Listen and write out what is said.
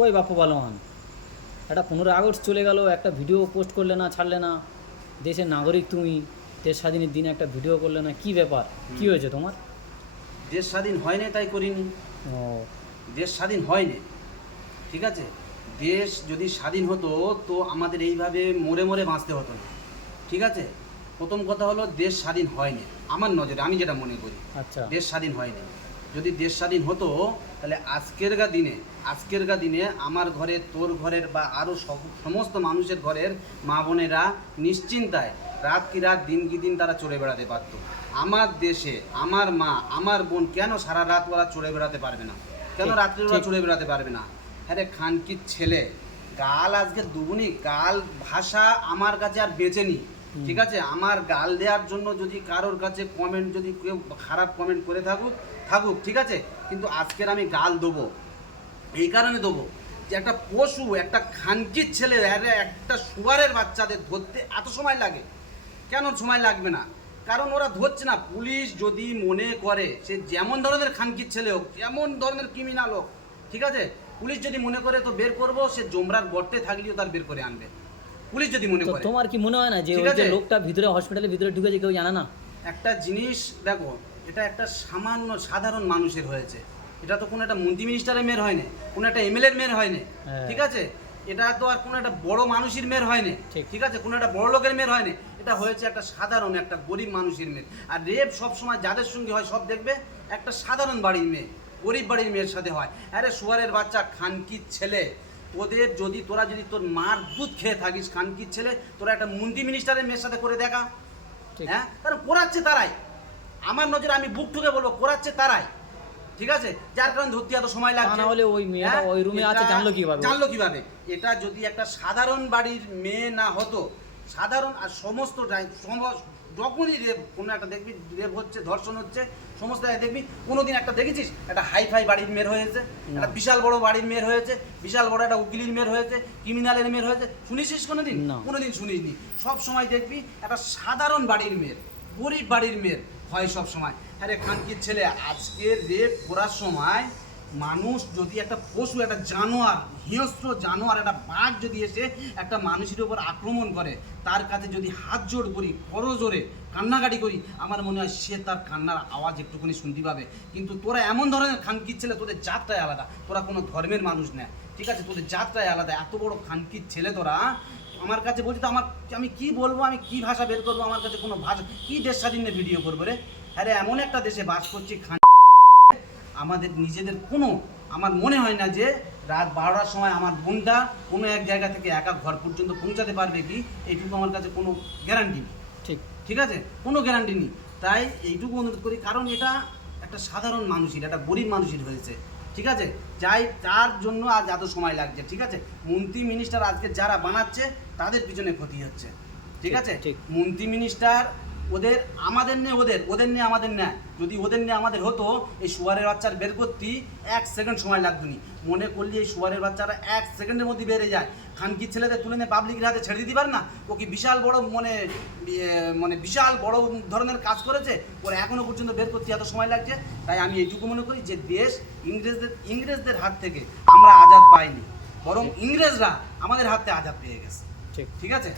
কই বাপু পালোয়ান একটা পনেরো আগস্ট চলে গেল একটা ভিডিও পোস্ট করলে না ছাড়লে না। দেশের নাগরিক তুমি দেশ স্বাধীনের দিনে একটা ভিডিও করলে না কি ব্যাপার? কি হয়েছে তোমার? দেশ স্বাধীন হয়নি তাই করিনি। ও। দেশ স্বাধীন হয়নি ঠিক আছে? দেশ যদি স্বাধীন হতো তো আমাদের এইভাবে মরে মরে বাঁচতে হতো না। ঠিক আছে? প্রথম কথা হলো দেশ স্বাধীন হয়নি আমার নজরে আমি যেটা মনে করি আচ্ছা। দেশ স্বাধীন হয়নি যদি দেশ স্বাধীন হতো তাহলে আজকেরগা দিনে আজকেরগা দিনে আমার ঘরে তোর ঘরের বা আরও সমস্ত মানুষের ঘরের মা বোনেরা নিশ্চিন্তায় রাত কি রাত দিন কি দিন তারা চড়ে বেড়াতে পারতো। আমার দেশে আমার মা আমার বোন কেন সারা রাত ওরা চড়ে বেড়াতে পারবে না? কেন ঠিক, রাত্রে ওরা চড়ে বেড়াতে পারবে না? হ্যাঁ রে খানকির ছেলে গাল আজকে দুগুনি গাল ভাষা আমার কাছে আর বেঁচে নি। ঠিক আছে? আমার গাল দেওয়ার জন্য যদি কারোর কাছে কমেন্ট যদি কেউ খারাপ কমেন্ট করে থাকুক থাকুক, ঠিক আছে? কিন্তু আজকের আমি গাল দেবো। এই কারণে দেবো যে একটা পশু, একটা খানকির ছেলে একটা সুয়ারের বাচ্চাদের ধরতে এত সময় লাগে। কেন সময় লাগবে না? কারণ ওরা ধরছে না। পুলিশ যদি মনে করে সে যেমন ধরনের খানকির ছেলে হোক, যেমন ধরনের ক্রিমিনাল হোক, ঠিক আছে? পুলিশ যদি মনে করে তো বের করব, সে জমরার গর্তে থাকলেও তার বের করে আনবে। পুলিশ যদি মনে করে। তোমার কি মনে হয় না যে ওই যে লোকটা ভিতরে হসপিটালের ভিতরে ঢুকেছে কেউ জানে না? একটা জিনিস দেখো এটা একটা সামান্য সাধারণ মানুষের হয়েছে। এটা তো কোনো একটা মন্ত্রী মিনিস্টারের মেয়ের হয়নি কোনো একটা এমএলএর মেয়ের হয়নি হ্যাঁ। ঠিক আছে? এটা তো আর কোনো একটা বড় মানুষের মেয়ের হয়নি ঠিক। ঠিক আছে? কোনো একটা বড় লোকের মেয়ের হয়নি এটা হয়েছে একটা সাধারণ একটা গরিব মানুষের মেয়ে। আর রেপ সব সময় যাদের সঙ্গে হয় সব দেখবে একটা সাধারণ বাড়ির মেয়ে গরিব বাড়ির মেয়ের সাথে হয়। আরে সুয়ারের বাচ্চা খানকির ছেলে ওদের যদি তোরা যদি তোর মার দুধ খেয়ে থাকিস খানকির ছেলে তোরা একটা মন্ত্রী মিনিস্টারের মেয়ের সাথে করে দেখা। হ্যাঁ? কারণ করাচ্ছে তারাই। আমার নজরে আমি বুক ঠুকে বলব করাচ্ছে তারাই। ঠিক আছে? যার কারণে ধরতে এত সময় লাগছে। না হলে ওই মেয়েটা হ্যাঁ? ওই রুমে আছে জানলো কীভাবে? জানলো কীভাবে? এটা যদি একটা সাধারণ বাড়ির মেয়ে না হতো সাধারণ আর সমস্ত যখনই রেপ কোনো একটা দেখবি রেপ হচ্ছে ধর্ষণ হচ্ছে সমস্ত জায়গায় দেখবি কোনোদিন একটা দেখেছিস? একটা হাইফাই বাড়ির মেয়ের হয়েছে একটা বিশাল বড় বাড়ির মেয়ের হয়েছে বিশাল বড় একটা উকিলির মেয়ের হয়েছে ক্রিমিনালের মেয়ের হয়েছে। শুনেছিস কোনোদিন? না। কোনোদিন শুনিসনি। সব সময় দেখবি একটা সাধারণ বাড়ির মেয়ের গরিব বাড়ির মেয়ের হয় সব সময়। আরে খানকির ছেলে আজকে রেপ করার সময় মানুষ যদি একটা পশু, একটা জানোয়ার হিংস্র জানোয়ার, একটা বাঘ যদি এসে একটা মানুষের উপর আক্রমণ করে, তার কাছে যদি হাত জোড় করি করো জোরে কান্নাকাটি করি, আমার মনে হয় সে তার কান্নার আওয়াজ একটুখানি শুনতে পাবে। কিন্তু তোরা এমন ধরনের খানকির ছেলে, তোদের জাতটাই আলাদা। তোরা কোনো ধর্মের মানুষ নেয় ঠিক আছে, তোদের জাতটাই আলাদা। এত বড় খানকির ছেলে তোরা, আমার কাছে বলছি তো, আমার আমি কি বলব, আমি কি ভাষা বের করব, আমার কাছে কোনো ভাষা, কি দেশ স্বাধীনের ভিডিও করব রে? আরে, এমন একটা দেশে বাস করছি, খান আমাদের নিজেদের কোনো আমার মনে হয় না যে রাত বারোটার সময় আমার বোনটা কোনো এক জায়গা থেকে একা ঘর পর্যন্ত পৌঁছাতে পারবে কি? এইটুকু আমার কাছে কোনো গ্যারান্টি নেই। ঠিক। ঠিক আছে? কোনো গ্যারান্টি নেই। তাই এইটুকু অনুরোধ করি কারণ এটা একটা সাধারণ মানুষের একটা গরিব মানুষের হয়েছে। ঠিক আছে? যাই তার জন্য আজ এত সময় লাগছে। ঠিক আছে? মন্ত্রী মিনিস্টার আজকে যারা বানাচ্ছে তাদের পিছনে ক্ষতি হচ্ছে। ঠিক ঠিক, আছে? ঠিক। মন্ত্রী মিনিস্টার ওদের আমাদের নেই ওদের ওদের নিয়ে আমাদের নেয় যদি ওদের নিয়ে আমাদের হতো এই সুয়ারের বাচ্চার বের করতে এক সেকেন্ড সময় লাগতো নি। মনে করলি এই সুয়ারের বাচ্চারা এক সেকেন্ডের মধ্যে বেড়ে যায়। খানকির ছেলেদের তুলে নিয়ে পাবলিকের হাতে ছেড়ে দিতে পারে না? ও কি বিশাল বড় মানে মানে বিশাল বড় ধরনের কাজ করেছে? ওর এখনও পর্যন্ত বের করতে এত সময় লাগছে? তাই আমি এইটুকু মনে করি যে দেশ ইংরেজদের ইংরেজদের হাত থেকে আমরা আজাদ পাইনি। বরং ইংরেজরা আমাদের হাতে আজাদ পেয়ে গেছে। ঠিক। ঠিক আছে?